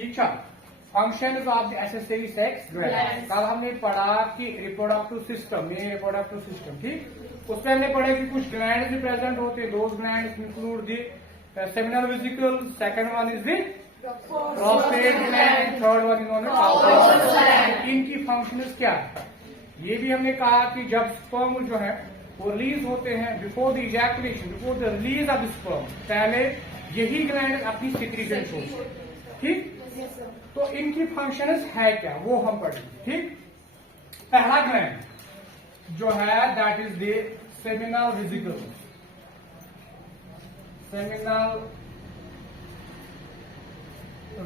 ठीक है। Functions of the accessory sex gland. कल हमने पढ़ा कि रिप्रोडक्टिव सिस्टम, रिप्रोडक्टिव सिस्टम, ठीक। उसमें हमने पढ़ा कि कुछ ग्लैंड भी प्रेजेंट होते हैं। Those gland include the seminal vesicle, second one is the prostate gland, third one is powder gland. इनकी फंक्शंस क्या है ये भी हमने कहा कि जब स्पर्म जो है वो रिलीज होते हैं before the ejaculation, before the release of sperm, पहले यही ग्लैंड अपनी सिक्रीशन छोड़ते हैं, ठीक। तो इनकी फंक्शंस है क्या वो हम पढ़ेंगे, ठीक। पहला ग्लैंड जो है that is the seminal vesicle. Seminal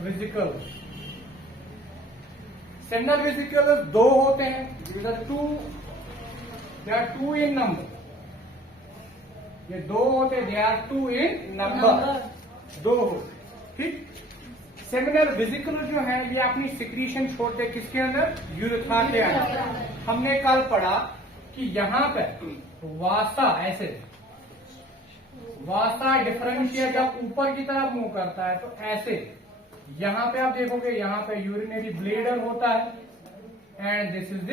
vesicle, seminal vesicle दो होते हैं, they are two in number. ये दो होते हैं, they are two in number, दो होते, ठीक। सेमिनल वेसिकल जो है ये अपनी सिक्रीशन छोड़ते किसके अंदर, यूरेथ्रा के अंदर। हमने कल पढ़ा कि यहां पर वासा, ऐसे वासा डिफरेंशिया जब ऊपर की तरफ मूव करता है तो ऐसे यहां पे आप देखोगे, यहां पे यूरिनरी ब्लेडर होता है and this is the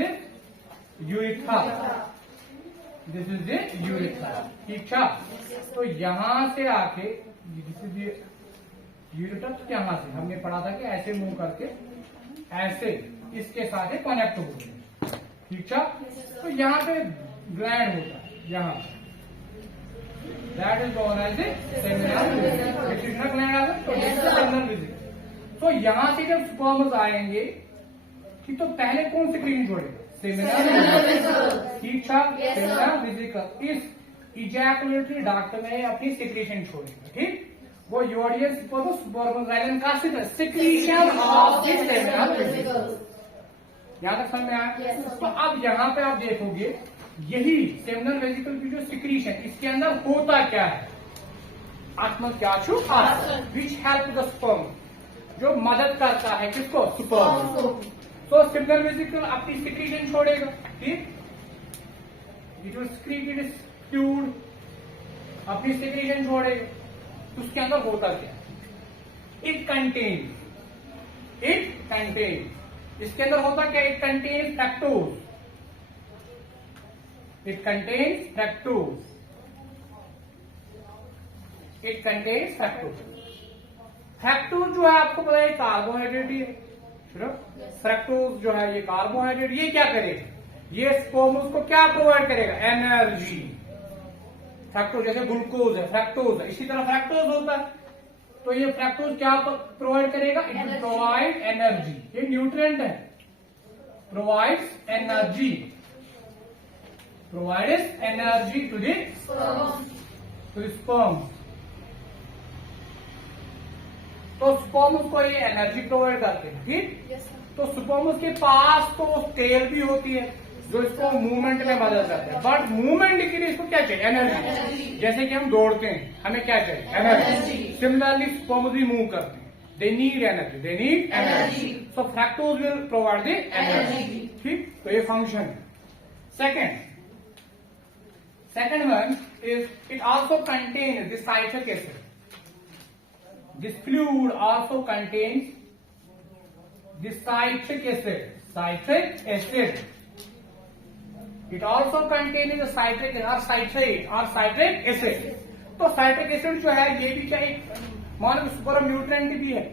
urethra, this is the urethra, ठीक है। तो यहां से आके दिस इज यूरेथ्रा, यहां से हमने पढ़ा था कि ऐसे मूव करके ऐसे इसके साथ कनेक्ट हो गए, ठीक है। तो यहां पे ग्लैंड होता है, यहां that is known as seminal vesicle gland, तो सेमिनल वेसिकल। तो यहां से जब स्पर्म्स आएंगे, ठीक, तो पहले कौन सिक्रीशन छोड़ेगा, सेमिनल वेसिकल, ठीक है। सेमिनल वेसिकल इस इजैकुलेटरी डक्ट में अपनी सिक्रीशन छोड़ेगा, ठीक। वो यूरियस स्पर्मोजाइलम का secretion of the seminal vesicle. यहां तक समझ में आया। तो अब यहां पे आप देखोगे यही सेमिनल वेसिकल की जो सिक्रीशन, इसके अंदर होता क्या है, आत्मत्याशु विच हेल्प द स्पर्म, जो मदद करता है किसको, स्पर्म। तो सेमिनल वेसिकल अपनी सिक्रीशन छोड़ेगा, ठीक। It will secret it's fluid, अपनी सिक्रीशन छोड़ेगा। उसके अंदर होता क्या, इट कंटेन, इसके अंदर होता क्या, it contain fructose, it contains fructose, it contains fructose. Fructose जो है आपको पता है कार्बोहाइड्रेट ही है, फ्रैक्टोज जो है ये कार्बोहाइड्रेट, ये क्या करेगा, ये स्पर्म्स को क्या प्रोवाइड करेगा, एनर्जी। फ्रैक्टोज जैसे ग्लूकोज है, फ्रैक्टोज है, इसी तरह फ्रैक्टोज होता है। तो ये फ्रैक्टोज क्या प्रोवाइड करेगा, इट विल प्रोवाइड एनर्जी, ये न्यूट्रिएंट है, provides energy, provides energy to the sperm. तो स्पर्म्स को ये एनर्जी प्रोवाइड करते हैं, ठीक। तो स्पर्म्स के पास तो टेल भी होती है जो इसको मूवमेंट में मदद करते हैं, बट मूवमेंट के लिए इसको क्या चाहिए, एनर्जी। जैसे कि हम दौड़ते हैं, हमें क्या चाहिए, एनर्जी। सिमिलरली स्पर्म्स भी मूव करते हैं, they need energy, they need energy. So fructose will provide the energy, ठीक। तो ये फंक्शन है। Second one is it also contain the citric acid. This fluid also contains the citric acid. Citric acid. It also contains the citric or citrate or citric acid. तो citric acid जो है ये भी क्या एक मानो super nutrient भी है,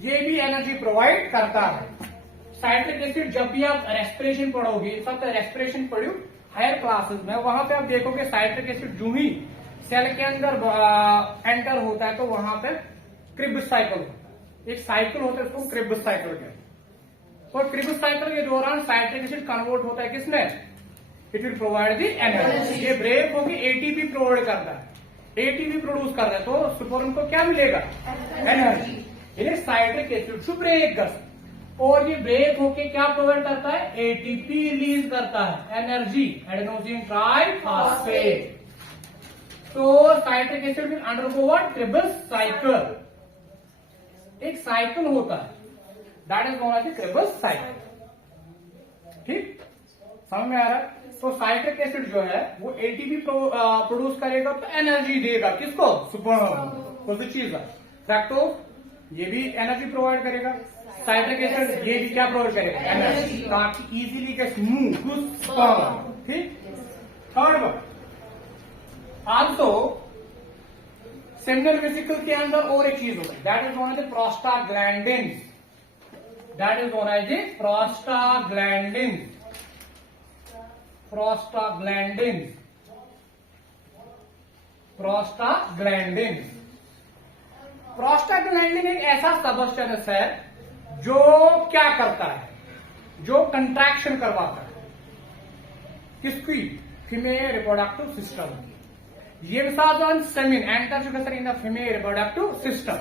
ये भी एनर्जी प्रोवाइड करता है। साइट्रिक एसिड जब भी आप रेस्पिरेशन पढ़ोगे, सब रेस्पिरेशन पढ़ो हायर क्लासेस में, वहां पे आप देखोगे साइट्रिक एसिड जो ही सेल के अंदर एंटर होता है तो वहां पे क्रिब्स साइकिल, एक साइकिल होता है, उसको क्रिब्स साइकिल कहते हैं। और क्रिब्स साइकिल के दौरान साइट्रिक एसिड कन्वर्ट होता है किसमें, it will provide the energy. ये ब्रेक होगी एटीपी प्रोवाइड करता है, एटीपी प्रोड्यूस कर रहा है, तो स्पर्म को क्या मिलेगा, एनर्जी। ये साइट्रिक एसिड से ब्रेक कर, और ये ब्रेक होके क्या प्रोवाइड करता है, एटीपी रिलीज करता है, एनर्जी, एडेनोसिन ट्राइफॉस्फेट। तो citric acid will undergo what, Krebs cycle. एक साइकिल होता है, that is known as Krebs cycle, ठीक। समझ में आ रहा है। तो साइट्रिक एसिड जो है वो एटीपी प्रोड्यूस करेगा तो एनर्जी देगा किसको, स्पर्म को। चीज है फ्रैक्टोज ये भी एनर्जी प्रोवाइड करेगा। साइट्रिक एसिड ये भी क्या प्रोवाइड करेगा, एनर्जी, ताकि इजीली कैसे मूव टू स्पर्म। ठीक। Third one, also seminal vesicle के अंदर और एक चीज होती है, that is known as prostaglandin. That is known as prostaglandin. Prostaglandin, prostaglandin. Prostaglandin एक ऐसा सबस्टेंस है जो क्या करता है, जो कंट्रैक्शन करवाता है किसकी, फीमेल रिप्रोडक्टिव सिस्टम। ये semen enters in the female reproductive system,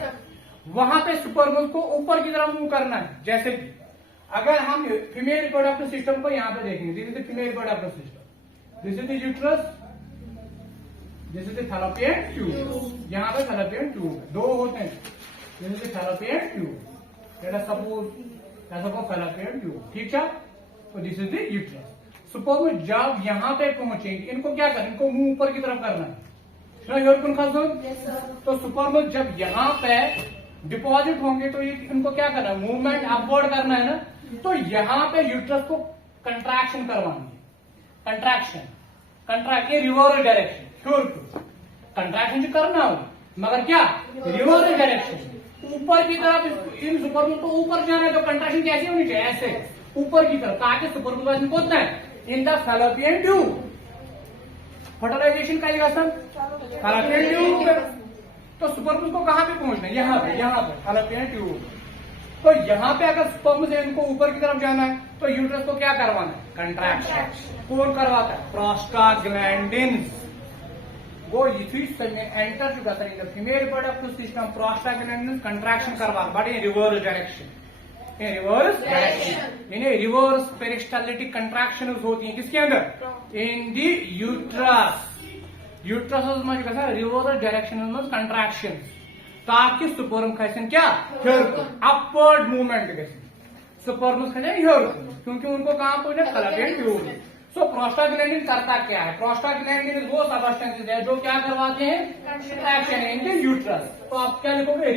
वहां पे स्पर्म को ऊपर की तरफ मूव करना है। जैसे कि अगर हम फीमेल रिप्रोडक्टिव सिस्टम को यहां पे देखेंगे, this is the female reproductive system, this is the uterus, this is the Fallopian tube. यहाँ पे फैलोपियन ट्यूब दो होते हैं, this is the Fallopian tube, suppose fallopian tube. ठीक है, तो this is the uterus. Suppose जब यहाँ पे पहुंचेंगे, इनको क्या करना, इनको मुंह ऊपर की तरफ करना है। तो सुपर्म जब यहाँ पे डिपॉजिट होंगे तो ये इनको क्या करना है, मूवमेंट अपवर्ड करना है ना। तो यहाँ पे यूट्रस को कंट्रैक्शन करवानी है, कंट्रैक्ट ये रिवर्स डायरेक्शन, श्योर कंट्रैक्शन जो करना हो, मगर क्या रिवर्स डायरेक्शन, ऊपर की तरफ। इन सुपर्म को ऊपर जाना है तो कंट्रैक्शन कैसी होनी चाहिए, ऐसे ऊपर की तरफ, ताकि सुपर्म को होता है in the Fallopian tube. Fertilization का फैलोपियन ट्यूब। तो सुपर्म को कहां पे पहुंचना है, यहाँ पे फैलोपियन ट्यूब। तो यहाँ पे अगर स्पर्म से इनको ऊपर की तरफ जाना है तो यूट्रस को क्या करवाना है, कंट्रैक्शन। कौन करवाता है, प्रोस्टाग्लैंडिन। वो इसी समय एंटर चुका था in the female reproductive system, prostaglandin contraction करवा, बट इन रिवर्स डायरेक्शन, इन्हें रिवर्स पेरिस्टालिटिक कंट्रैक्शन होती है किसके अंदर, इन दी यूट्रस। यूट्रस में रिवर्स डायरेक्शन में कंट्रैक्शन, ताकि सुपर्म कैसे क्या अपवर्ड मूवमेंट कैसे सुपर्म क्योंकि उनको कहां पहुंचे, फैलोपियन ट्यूब। सो प्रोस्टाग्लैंडिन करता क्या है, प्रोस्टाग्लैंडिन वो सबस्टेंसेस है जो क्या करवाते हैं, कंट्रैक्शन इन द यूट्रस। तो आप क्या लिखोगे,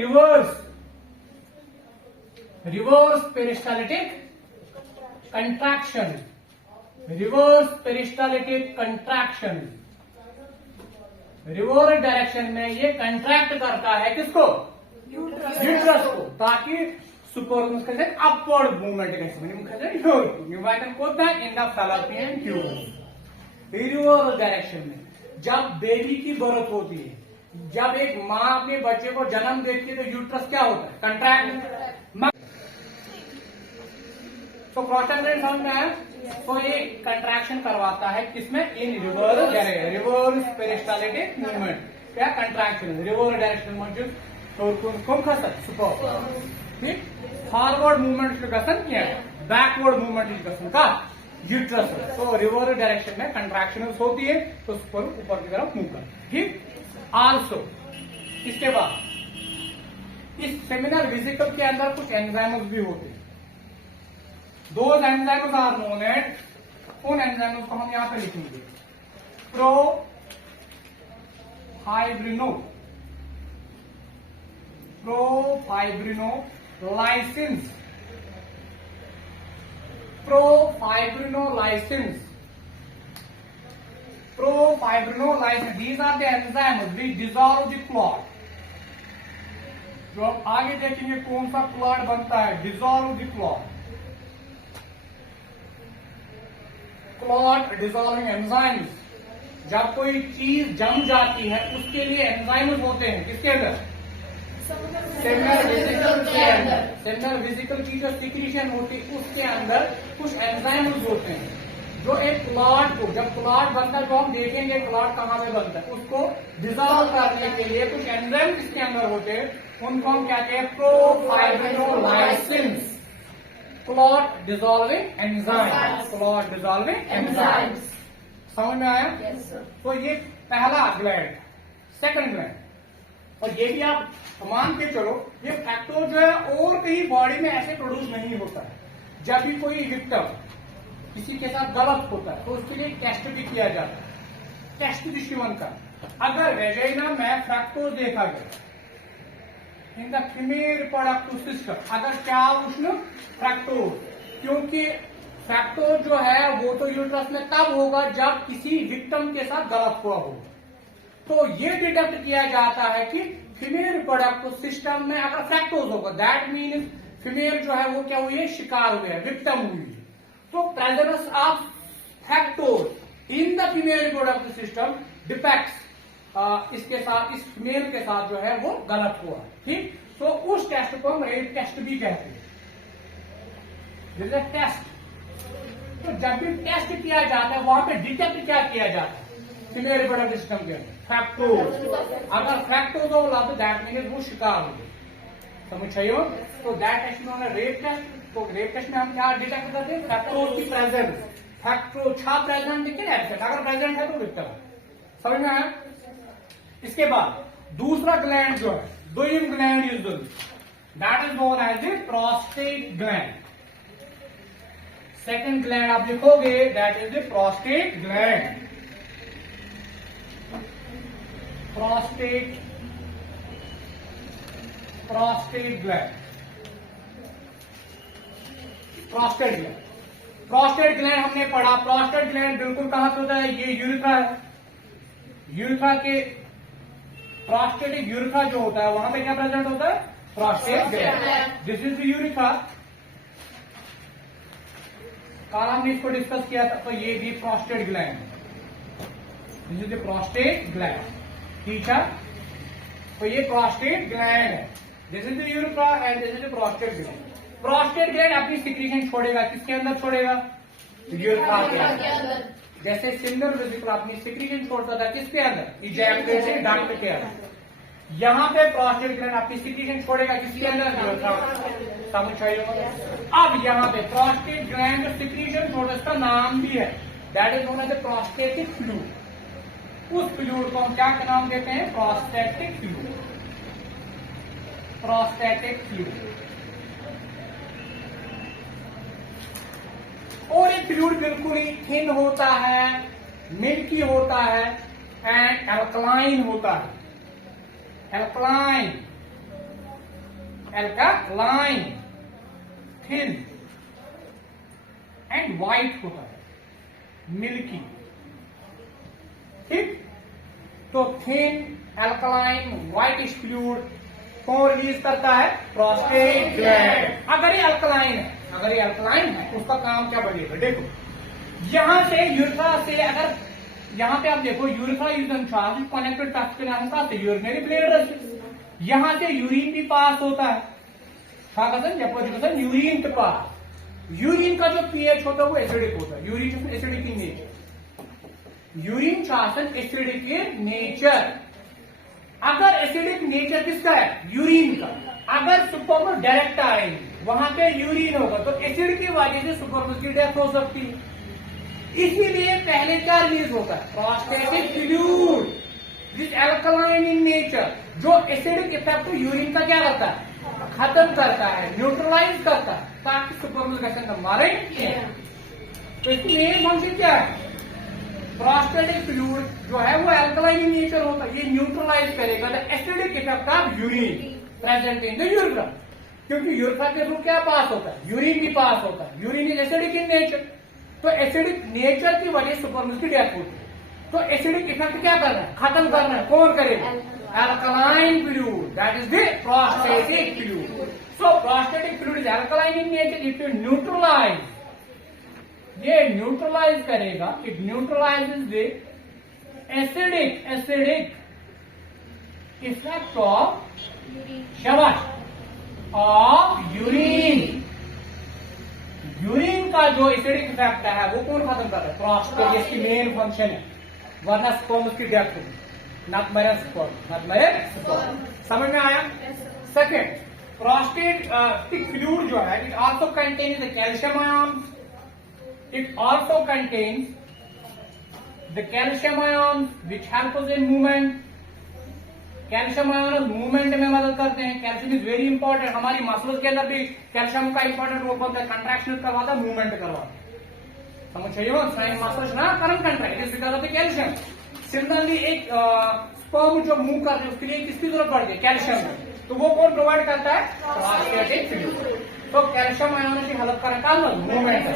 reverse peristaltic contraction, reverse peristaltic contraction. Reverse direction में ये कंट्रैक्ट करता है किसको, यूट्रस को, ताकि सुपर्म कैसे अपवर्ड मूवमेंट कैसे होता है in the Fallopian tube. Reverse direction में जब बेबी की बर्थ होती है, जब एक माँ अपने बच्चे को जन्म देती है तो यूट्रस क्या होता है, कंट्रैक्ट। तो प्रोस्टाग्लैंडिन समझ में आया। तो ये कंट्रैक्शन करवाता है किसमें, इन रिवर्स पेरिस्टालिटिक मूवमेंट, क्या कंट्रैक्शन रिवर्स डायरेक्शन में जो कौन खाता है, सुपर्म। ठीक, फॉरवर्ड मूवमेंट किया, बैकवर्ड मूवमेंट का यूट्रस। तो रिवर्स डायरेक्शन में कंट्रैक्शन होती है तो सुपर्म ऊपर की तरफ मूव करता है। ठीक, आल्सो इसके बाद इस सेमिनल वेसिकल के अंदर कुछ एंजाइम्स भी होते हैं। Those enzymes are known as, उन एंजाइम्स को हम यहां पे लिखेंगे, प्रोफाइब्रिनोलाइसिन्स, these are the enzymes which dissolve the clot। जो आप आगे देखेंगे कौन सा क्लॉट बनता है, dissolve the clot. Clot dissolving enzymes, जब कोई चीज जम जाती है उसके लिए एंजाइम्स होते हैं किसके अंदर, सेमिनल वेसिकल के अंदर। सेमिनल वेसिकल की जो सिक्रीशन होती है उसके अंदर कुछ एंजाइम्स होते हैं जो एक क्लॉट को, जब क्लॉट बनता है तो हम देखेंगे क्लॉट कहां पे बनता है, उसको डिजॉल्व करने के लिए कुछ एंजाइम्स इसके अंदर होते हैं, उनको हम कहते हैं profibrinolysins. Clot dissolving enzymes, clot dissolving enzymes. समझ में आया? yes, तो ये पहला ग्लैंड, सेकंड ग्लैंड। और ये भी आप मान के चलो, ये फैक्टर जो है और कहीं बॉडी में ऐसे प्रोड्यूस नहीं होता है। जब भी कोई विक्टिम किसी के साथ गलत होता है तो उसके लिए टेस्ट भी किया जाता है, टेस्ट दृष्टिवन का। अगर वेजाइना में फ्रैक्टोज देखा गया, in the female reproductive system. अगर क्या उष्ण फ्रैक्टोज, क्योंकि फ्रैक्टोज जो है वो तो यूट्रस में तब होगा जब किसी विक्टिम के साथ गलत हुआ हो। तो ये डिटेक्ट किया जाता है कि फीमेल रिप्रोडक्टिव सिस्टम में अगर फ्रैक्टोज होगा, दैट मीन फीमेल जो है वो क्या हुई है, शिकार हुई है, विक्टिम हुई है। तो presence of fructose in the female reproductive system depicts इसके साथ, इस फीमेल के साथ जो है वो गलत हुआ। ठीक, तो उस टेस्ट को हम रेट टेस्ट भी कहते हैं। This is test. तो जब भी टेस्ट किया जाता है वहां पे डिटेक्ट क्या किया जाता है, फीमेल रिप्रोडक्टिव सिस्टम के अंदर फ्रैक्टोज। अगर फ्रैक्टोज होगा तो दैट मीन वो शिकार हो, समझ चाहिए। तो दैट टेस्ट में रेट टेस्ट। तो रेट टेस्ट में हम क्या डिटेक्ट करते हैं, फ्रैक्टोज की प्रेजेंस। फ्रैक्टोज छा प्रेजेंट देखिए, एब्सेंट। अगर प्रेजेंट है तो विक्टिम, समझ में आया। इसके बाद दूसरा ग्लैंड जो है, दोयम gland usually, that is known as the prostate gland. Second gland आप लिखोगे, that is the prostate gland. Prostate gland, prostate gland. Prostate gland हमने पढ़ा। प्रोस्टेट ग्लैंड बिल्कुल कहां पे होता है, ये यूरिथ्रा है। यूरिथ्रा के प्रोस्टेटिक यूरिथ्रा जो होता है वहां पे क्या प्रेजेंट होता है, prostate gland. This is the urethra. कल हमने इसको डिस्कस किया था। तो ये भी prostate gland, this is the prostate gland. ठीक है, तो ये प्रोस्टेट ग्लैंड है। This is the urethra and this is the prostate gland. Prostate gland अपनी सिक्रीशन छोड़ेगा, किसके अंदर छोड़ेगा, यूरिथ्रा के अंदर। जैसे सिंगल वेसिकल अपनी सिक्रीशन छोड़ता था किसके अंदर, इजैकुलेशन डक्ट के अंदर। यहाँ पे प्रोस्टेट ग्लैंड अपनी सिक्रीशन छोड़ेगा किसके अंदर, यूरिथ्रा। समझ चाहिए। अब यहाँ पे प्रोस्टेट ग्लैंड जो सिक्रीशन छोड़ता है, इसका नाम भी है, that is known as the prostatic fluid. उस फ्लूइड को हम क्या नाम देते हैं, प्रोस्टेटिक फ्लूइड। Prostatic fluid. और ये फ्लूइड बिल्कुल ही थिन होता है, मिल्की होता है एंड एल्कलाइन होता है। Alkaline, alkaline, thin and white होता है, मिल्की। ठीक, तो थिन एल्कलाइन व्हाइटिश फ्लूइड कौन रिलीज करता है, प्रोस्टेट ग्लैंड। अगर ये अल्कलाइन है, अगर ये अल्कलाइन है उसका काम क्या बढ़ेगा, देखो यहां से यूरिथ्रा से, अगर यहां पे आप देखो यूरिथ्रा इज कनेक्टेड टच के नाम का यूरिनरी ब्लेडर। यहां से यूरिन भी पास होता है, यूरिन के पास। यूरिन का जो पीएच होता है वो एसिडिक होता है। Urine acidic in nature, urine शासन एसिडिक इन नेचर। अगर एसिडिक नेचर किसका है, यूरिन का, अगर सुपरमोस डायरेक्ट आएंगे वहां पे यूरिन होगा तो एसिड की वजह से सुपरमोस की डेथ हो सकती है। इसीलिए पहले क्या रिलीज होता है, prostatic fluid, this alkaline in nature, जो एसिडिक इफेक्ट यूरिन का क्या करता है, खत्म करता है, न्यूट्रलाइज करता है, ताकि सुपरमोस के अंदर मारे। तो इसकी मेन फंक्शन क्या है, प्रोस्टेटिक फ्लूइड जो है वो एल्कलाइन इन नेचर होता है, ये न्यूट्रलाइज करेगा the acidic effect of urine present in the urethra. क्योंकि यूरिथ्रा के थ्रू क्या पास होता है, यूरिन भी पास होता है। Urine is acidic in nature, तो एसिडिक नेचर की वजह से सुपरमोस की डेथ होती है। तो एसिडिक इफेक्ट क्या करना है, खत्म करना है, कौन करेगा, alkaline fluid, that is the prostatic fluid. So prostatic fluid is alkaline in nature, if you neutralize, ये न्यूट्रलाइज करेगा, it neutralizes the acidic effect of शाबाश ऑफ यूरिन। यूरिन का जो एसिडिक इफेक्ट है वो कौन खत्म करता है, प्रोस्टेट। इसकी मेन फंक्शन है, वरना स्पर्म की डेथ होगी, नॉट मेरे स्पर्म, नॉट मेरे स्पर्म। समझ में आया। सेकेंड, प्रोस्टेटिक फ्लूइड जो है, it also contains the calcium ions, it also contains the calcium ions which help us in movement. Calcium ion movement में मदद करते हैं। कैल्शियम इज वेरी इंपॉर्टेंट, हमारी मसल्स के अंदर भी कैल्शियम का इंपॉर्टेंट रोल बनता है, कंट्रैक्शन करवाता है, मूवमेंट करवाता है। समझ चाहिए, मसल्स ना current contract, is because of the calcium. Similarly एक स्पर्म जो मूव कर रहे हैं उसके लिए किसकी जरूरत पड़ती है, कैल्शियम। तो वो कौन प्रोवाइड करता है? Prostatic fluid. तो कैल्शियम आयोन हेल्प कर movement.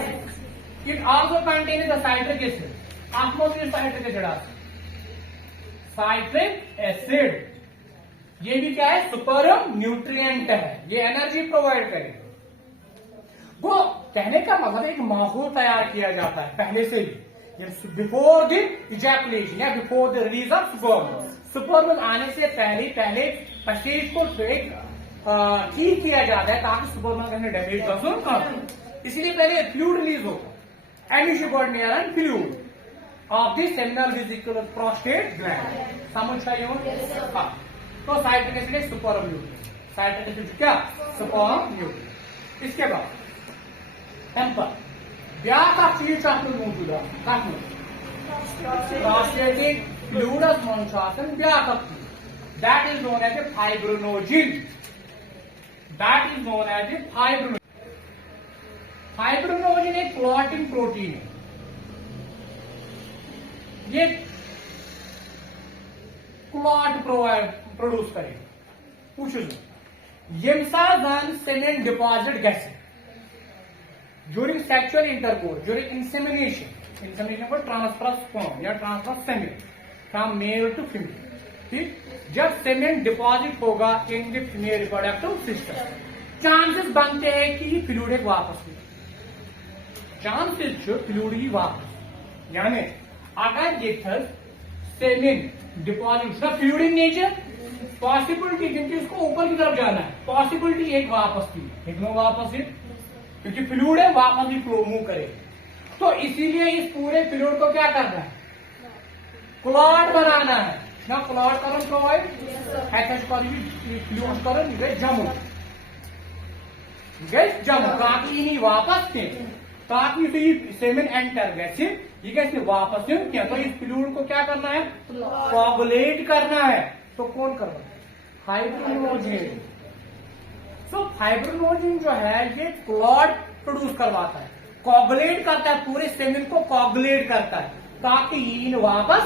It also contain the citric acid. आपको साइट्रिक एसिड साइट्रिक एसिड ये भी क्या है? सुपर न्यूट्रिएंट है, ये एनर्जी प्रोवाइड करेगा। वो कहने का मतलब एक माहौल तैयार किया जाता है पहले से ही, बिफोर द इजैकुलेशन या before the release of sperm. Sperm आने से पहले पसीज को ठीक किया जाता है ताकि स्पर्म का डैमेज कर। इसलिए पहले फ्लूइड रिलीज होगा, एमिशिबोर्नियर fluid of the seminal vesicle prostate gland. समझ चाहिए हो? तो citric acid super nutrient, citric acid क्या? Super nutrient. इसके बाद चीज prostatic fluid that is known as a fibrinogen. That is known as a fibrinogen. Fibrinogen एक क्लॉटिंग प्रोटीन है। ये क्लॉट प्रोड्यूस करेगा। पूछो semen deposit gases during sexual intercourse, during insemination for transfer of sperm या transfer of semen from male to female। ठीक, जब semen deposit होगा in the female reproductive system, chances बनते हैं कि फ्लूइड वापस ले, चांसेस जो फ्लूइड ही वापस, यानी अगर ये semen deposit fluid in nature, possibility क्योंकि उसको ऊपर की तरफ जाना है, पॉसिबिलिटी एक वापस की, एक नो वापस ही, क्योंकि फ्लूइड है वापस भी मूव करे। तो इसीलिए इस पूरे फ्लूइड को क्या करना है? क्लॉट बनाना है ना। क्लॉट करन प्रोवाइड फ्लूइड करन जमू ताकि इन्हीं वापस के, ताकि सेमेन एंटर गैसे ये कैसे वापस किया। तो इस फ्लूइड को क्या करना है? कोगुलेट करना है। तो कौन करना है? फाइब्रोनोजिन। तो फाइब्रोनोजिन जो है ये क्लॉट प्रोड्यूस करवाता है, कोगुलेट करता है, पूरे सेमेन को कोगुलेट करता है ताकि इन वापस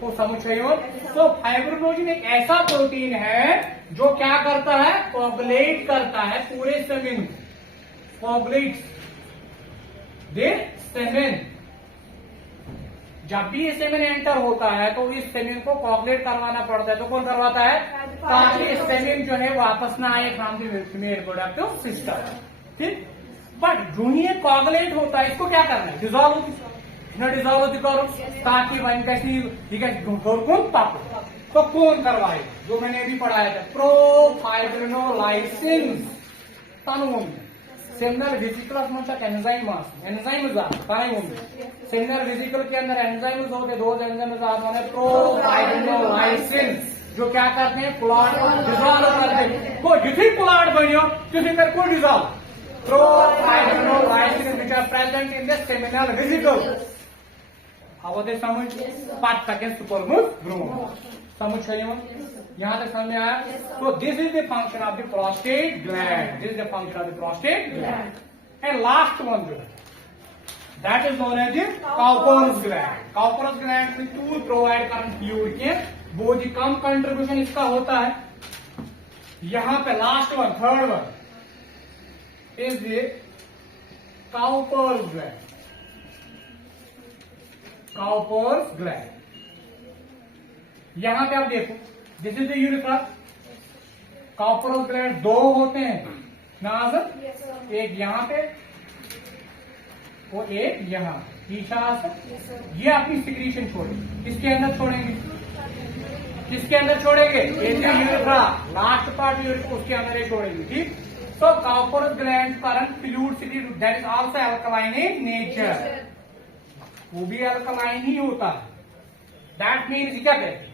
तो समझ रहे हो। तो फाइब्रोनोजिन एक ऐसा प्रोटीन है जो क्या करता है? कोगुलेट करता है पूरे सेमेन, कोगुलेट दे सेमेन। जब भी ये सेमेन एंटर होता है तो इस सेमेन को कोगुलेट करवाना पड़ता है। तो कौन करवाता है? ताकि इस सेमेन जो है वापस ना आए from the female reproductive system. ठीक, बट जो ये कोगुलेट होता है इसको क्या करना है? डिजॉल्व होती, डिजॉल्व होती करो ताकि वन कैसी पापो। तो कौन करवाए? जो मैंने अभी पढ़ाया था, प्रोफाइब्रिनोलाइसिन कानून सेमिनल वेसिकल सेमिनल वेसिकल के अंदर एंजाइम्स होते, दो एंजाइम्स आते हैं प्रोफाइब्रिनोलाइसिन, जो क्या करते हैं? क्लॉट को डिजॉल्व करते हैं। तो जितनी क्लॉट बनियो तुझे को dissolve profibrinolysin which are present in the seminal vesicle. आवाज समझ पार्ट सेकंड सुपरमूस ग्रोम समझ चाहिए यहां तक समझ में आया? तो this is the function of the prostate gland, this is the function of the prostate gland. And last one जो है that is known as the Cowper's gland. Cowper's gland में टू प्रोवाइड करंट फ्लूइड के बहुत ही कम contribution इसका होता है। यहां पे last one, third one is the Cowper's gland. Cowper's gland यहां पे आप देखो, this is the urethra. Cowper's gland दो होते हैं नाजर, एक यहां पे और एक यहां ईशान। ये अपनी सिक्रीशन छोड़ेंगे, किसके अंदर छोड़ेंगे? किसके अंदर छोड़ेंगे? यूरेथ्रा, लास्ट पार्ट यूरेथ्रा, उसके अंदर ये छोड़ेंगे। ठीक, तो Cowper's gland current fluid secrete that is also alkaline in nature, वो भी अल्कलाइन ही होता है। दैट मीन्स क्या कहते हैं?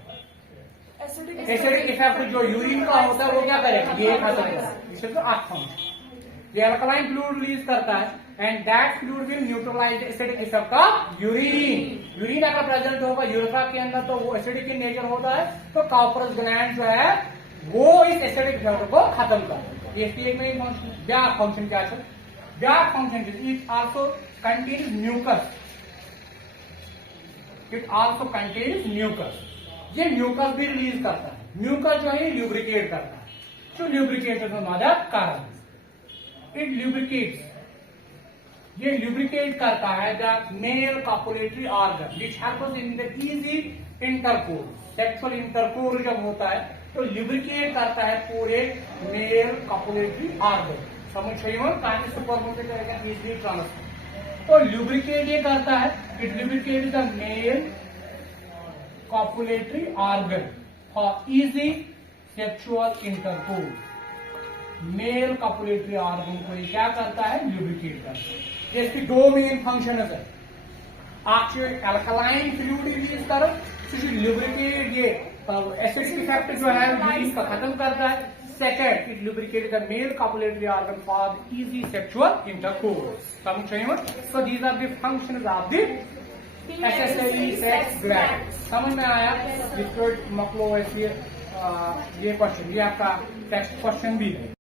एसिडिक इफेक्ट जो यूरिन का होता है वो क्या करेगा? ये खत्म करेगा। ये अल्कलाइन फ्लूइड रिलीज करता है and that fluid will neutralize acidic effect of urine. Urine अगर प्रेजेंट होगा यूरेथ्रा के अंदर तो वो एसिडिक इन नेचर होता है। तो काउपर्स ग्लैंड जो है वो इस एसिडिक इफेक्ट को खत्म करता है। ये इसकी एक मेन फंक्शन। ब्याक फंक्शन क्या है? ब्याक function it also contains mucus, it also contains mucus. ये म्यूकस भी रिलीज करता है। म्यूकस जो है ल्यूब्रिकेट करता है। to lubricate the mother कारण. It lubricates. ये lubricate करता है the male copulatory organ which happens in the easy intercourse. Sexual intercourse जब होता है तो lubricate करता है पूरे male copulatory organ. समझ रही हो? काफी सुपर होते करेगा easily transfer. तो lubricate ये करता है it lubricates the male copulatory organ for easy sexual intercourse. Male copulatory organ को ये क्या करता है? ल्यूब्रिकेट करता है. ये इसकी दो मेन फंक्शन है सर. आप जो एल्कलाइन फ्लूइड रिलीज करो तो ल्यूब्रिकेट ये एसिडिक इफेक्ट जो है इसका खत्म करता है. Second, it lubricate the male copulatory organ for easy sexual intercourse. समझ रहे हो? So these are the functions of the accessory sex gland. समझ में आया? इसको मकलो ऐसी ये क्वेश्चन, ये आपका टेक्स्ट क्वेश्चन भी है.